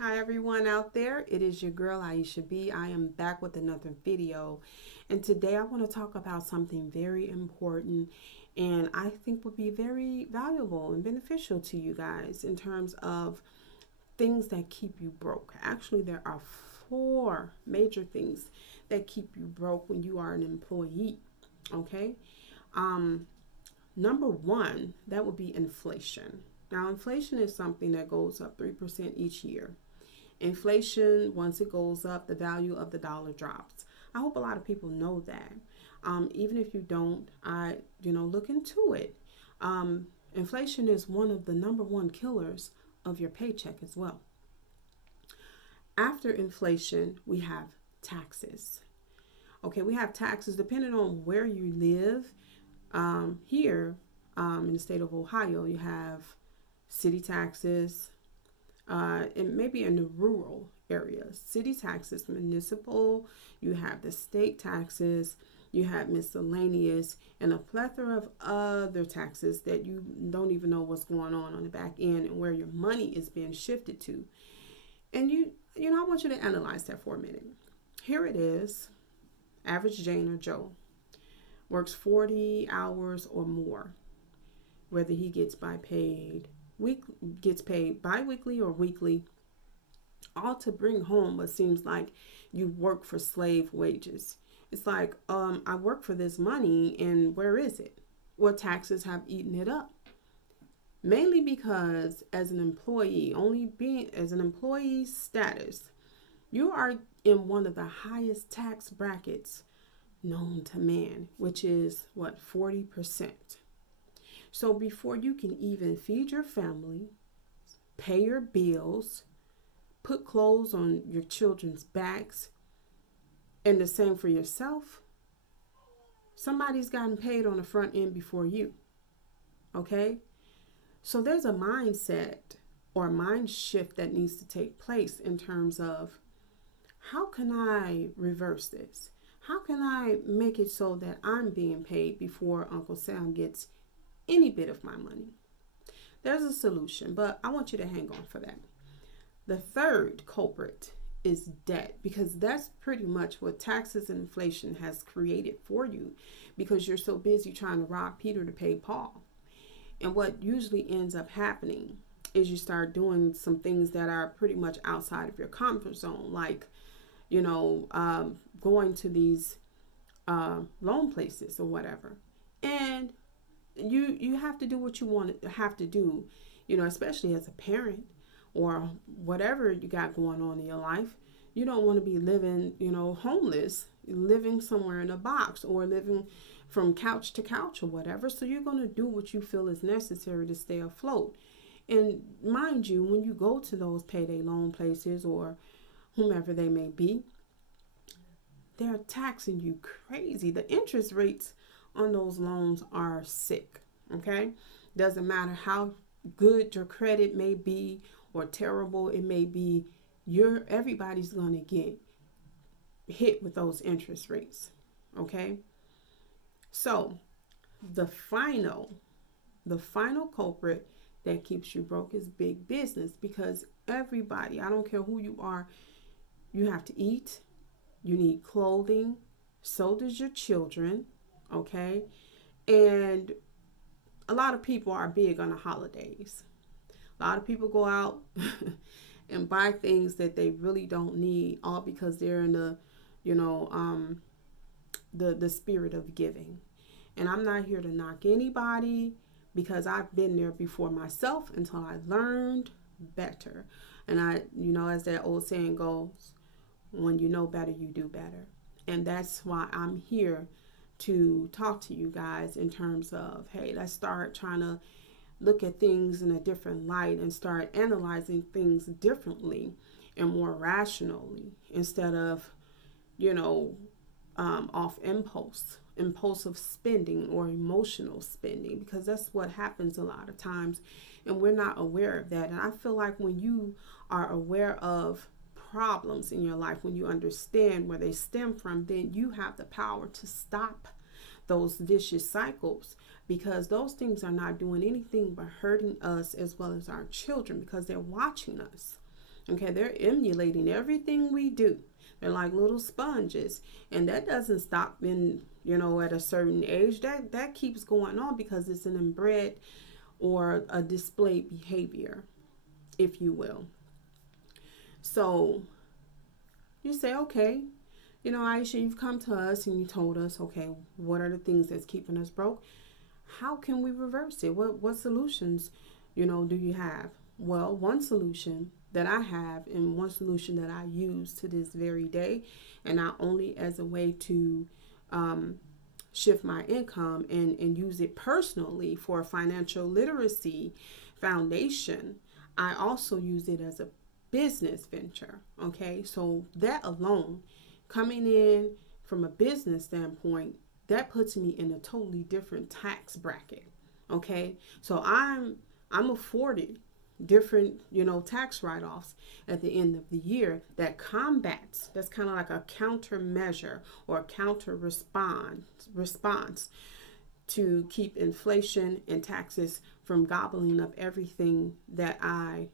Hi everyone out there, it is your girl Aisha B. I am back with another video, and today I want to talk about something very important and I think would be very valuable and beneficial to you guys in terms of things that keep you broke. Actually, there are four major things that keep you broke when you are an employee. Okay, um, number one, that would be inflation. Now, inflation is something that goes up 3% each year. Inflation, once it goes up, the value of the dollar drops. I hope a lot of people know that. Even if you don't, look into it. Inflation is one of the number one killers of your paycheck as well. After inflation, we have taxes. Okay, we have taxes depending on where you live. Here in the state of Ohio, you have city taxes, and maybe in the rural areas, city taxes, municipal, you have the state taxes, you have miscellaneous, and a plethora of other taxes that you don't even know what's going on the back end and where your money is being shifted to. And I want you to analyze that for a minute. Here it is, average Jane or Joe works 40 hours or more, whether he gets paid bi-weekly or weekly, all to bring home what seems like you work for slave wages. It's like, I work for this money, and where is it? Well, taxes have eaten it up. Mainly because as an employee, only being as an employee status, you are in one of the highest tax brackets known to man, which is what, 40%. So before you can even feed your family, pay your bills, put clothes on your children's backs, and the same for yourself, somebody's gotten paid on the front end before you. Okay? So there's a mindset or a mind shift that needs to take place in terms of, how can I reverse this? How can I make it so that I'm being paid before Uncle Sam gets any bit of my money? There's a solution, but I want you to hang on for that. The third culprit is debt, because that's pretty much what taxes and inflation has created for you, because you're so busy trying to rob Peter to pay Paul. And what usually ends up happening is you start doing some things that are pretty much outside of your comfort zone, like, going to these loan places or whatever. And you have to do what you want to have to do, especially as a parent or whatever you got going on in your life. You don't want to be living, homeless, living somewhere in a box or living from couch to couch or whatever. So you're going to do what you feel is necessary to stay afloat. And mind you, when you go to those payday loan places or whomever they may be, they're taxing you crazy. The interest rates on those loans are sick. Okay? Doesn't matter how good your credit may be or terrible it may be, everybody's going to get hit with those interest rates. Okay? So, the final culprit that keeps you broke is big business, because everybody, I don't care who you are, you have to eat, you need clothing, so does your children, okay? And a lot of people are big on the holidays. A lot of people go out and buy things that they really don't need, all because they're in the spirit of giving. And I'm not here to knock anybody, because I've been there before myself until I learned better. And as that old saying goes, when you know better, you do better. And that's why I'm here to talk to you guys in terms of, hey, let's start trying to look at things in a different light and start analyzing things differently and more rationally, instead of, off impulsive spending or emotional spending, because that's what happens a lot of times and we're not aware of that. And I feel like when you are aware of problems in your life, when you understand where they stem from, then you have the power to stop those vicious cycles, because those things are not doing anything but hurting us as well as our children, because they're watching us. Okay, they're emulating everything we do. They're like little sponges, and that doesn't stop in, at a certain age. That keeps going on because it's an inbred or a displayed behavior, if you will. So you say, okay, Aisha, you've come to us and you told us, okay, what are the things that's keeping us broke? How can we reverse it? What solutions, do you have? Well, one solution that I have and one solution that I use to this very day, and not only as a way to shift my income and use it personally for a financial literacy foundation, I also use it as a business venture. Okay, so that alone, coming in from a business standpoint, that puts me in a totally different tax bracket. Okay, so I'm afforded different tax write-offs at the end of the year that combats, that's kind of like a countermeasure or a counter response to keep inflation and taxes from gobbling up everything that I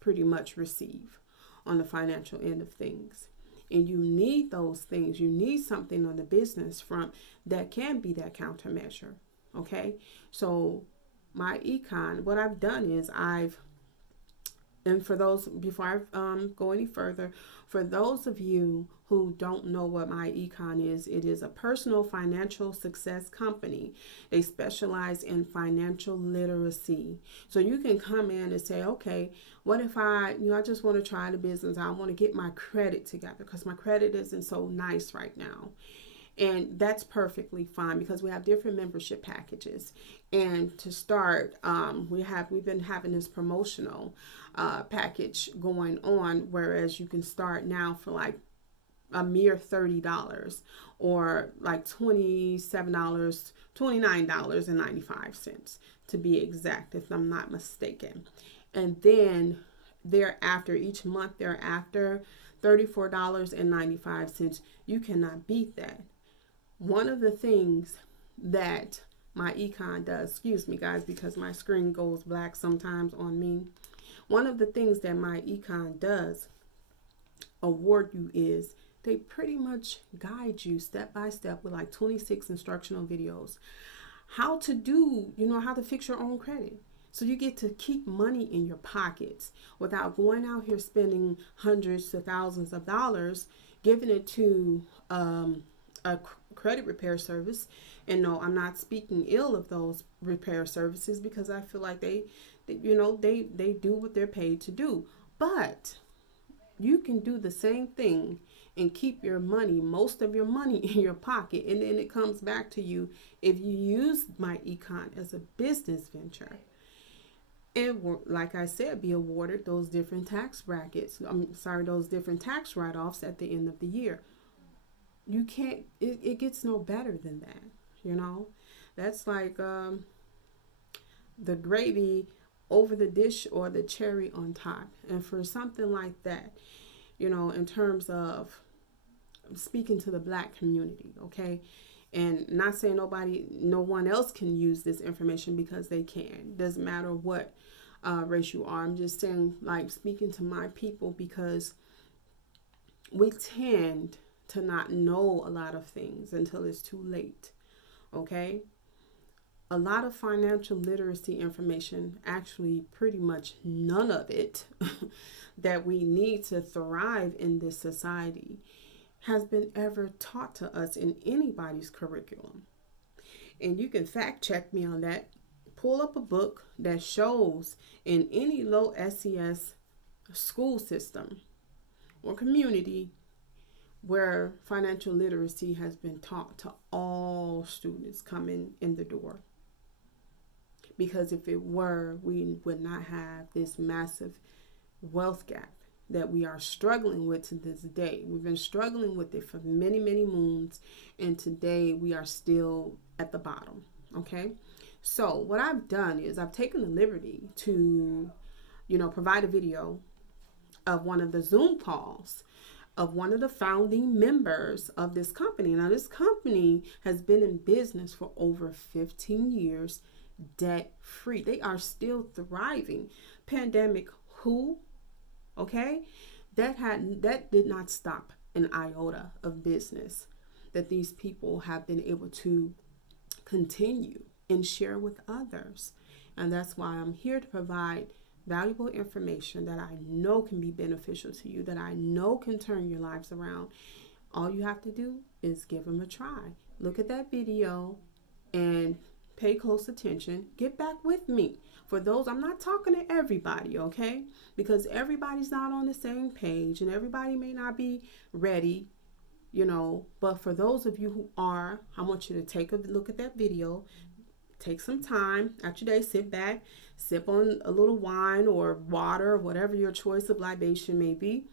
pretty much receive on the financial end of things. And you need those things. You need something on the business front that can be that countermeasure. Okay, so myEcon, what I've done is and for those, before I go any further, for those of you who don't know what myEcon is, it is a personal financial success company. They specialize in financial literacy. So you can come in and say, okay, what if I just want to try the business. I want to get my credit together because my credit isn't so nice right now. And that's perfectly fine because we have different membership packages. And to start, we've been having this promotional package going on, whereas you can start now for like a mere $30 or like $29.95 to be exact, if I'm not mistaken. And then thereafter, each month thereafter, $34.95. You cannot beat that. One of the things that myEcon does, excuse me guys, because my screen goes black sometimes on me. One of the things that myEcon does award you is they pretty much guide you step by step with like 26 instructional videos how to do, how to fix your own credit. So you get to keep money in your pockets without going out here spending hundreds to thousands of dollars, giving it to a credit repair service. And no, I'm not speaking ill of those repair services because I feel like they do what they're paid to do. But you can do the same thing and keep your money, most of your money in your pocket, and then it comes back to you if you use myEcon as a business venture. And like I said, be awarded those different tax brackets. Those different tax write-offs at the end of the year. You can't, it gets no better than that, That's like the gravy over the dish or the cherry on top. And for something like that, in terms of speaking to the Black community, okay? And not saying no one else can use this information because they can. Doesn't matter what race you are. I'm just saying, like, speaking to my people because we tend to not know a lot of things until it's too late, okay? A lot of financial literacy information, actually pretty much none of it that we need to thrive in this society has been ever taught to us in anybody's curriculum. And you can fact check me on that. Pull up a book that shows in any low SES school system or community where financial literacy has been taught to all students coming in the door. Because if it were, we would not have this massive wealth gap that we are struggling with to this day. We've been struggling with it for many, many moons, and today we are still at the bottom, okay? So what I've done is I've taken the liberty to, provide a video of one of the Zoom calls of one of the founding members of this company. Now, this company has been in business for over 15 years, debt free. They are still thriving. Pandemic, who? Okay? That did not stop an iota of business that these people have been able to continue and share with others. And that's why I'm here to provide valuable information that I know can be beneficial to you, that I know can turn your lives around. All you have to do is give them a try. Look at that video and pay close attention. Get back with me. For those, I'm not talking to everybody, okay? Because everybody's not on the same page and everybody may not be ready, But for those of you who are, I want you to take a look at that video. Take some time out your day, sit back, sip on a little wine or water, whatever your choice of libation may be,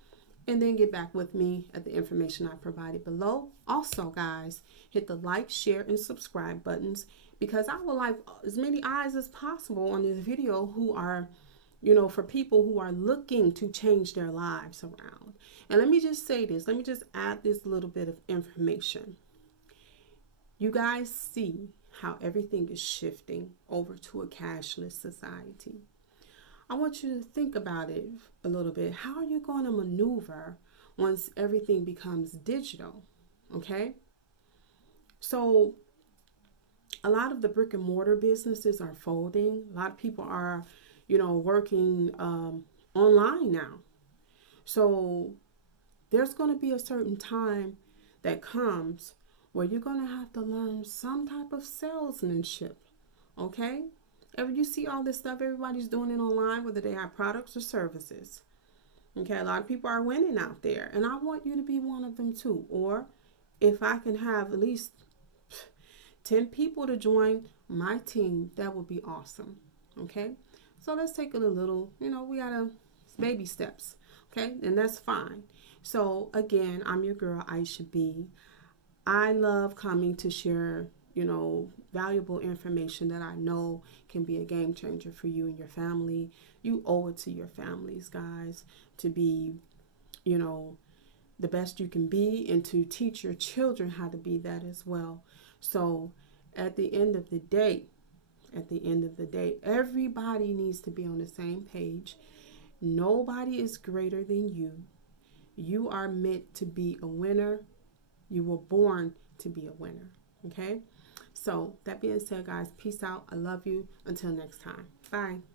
and then get back with me at the information I provided below. Also, guys, hit the like, share, and subscribe buttons because I would like as many eyes as possible on this video who are, for people who are looking to change their lives around. And let me just say this, let me just add this little bit of information. You guys see how everything is shifting over to a cashless society. I want you to think about it a little bit. How are you going to maneuver once everything becomes digital? Okay? So a lot of the brick and mortar businesses are folding. A lot of people are, working online now. So there's going to be a certain time that comes where you're going to have to learn some type of salesmanship. Okay? Ever you see all this stuff, everybody's doing it online, whether they have products or services. Okay, a lot of people are winning out there, and I want you to be one of them too. Or if I can have at least 10 people to join my team, that would be awesome. Okay, so let's take it a little, we gotta baby steps. Okay, and that's fine. So again, I'm your girl, Aisha B. I love coming to share, valuable information that I know can be a game changer for you and your family. You owe it to your families, guys, to be, the best you can be and to teach your children how to be that as well. So at the end of the day, everybody needs to be on the same page. Nobody is greater than you. You are meant to be a winner. You were born to be a winner. Okay? So that being said, guys, peace out. I love you. Until next time. Bye.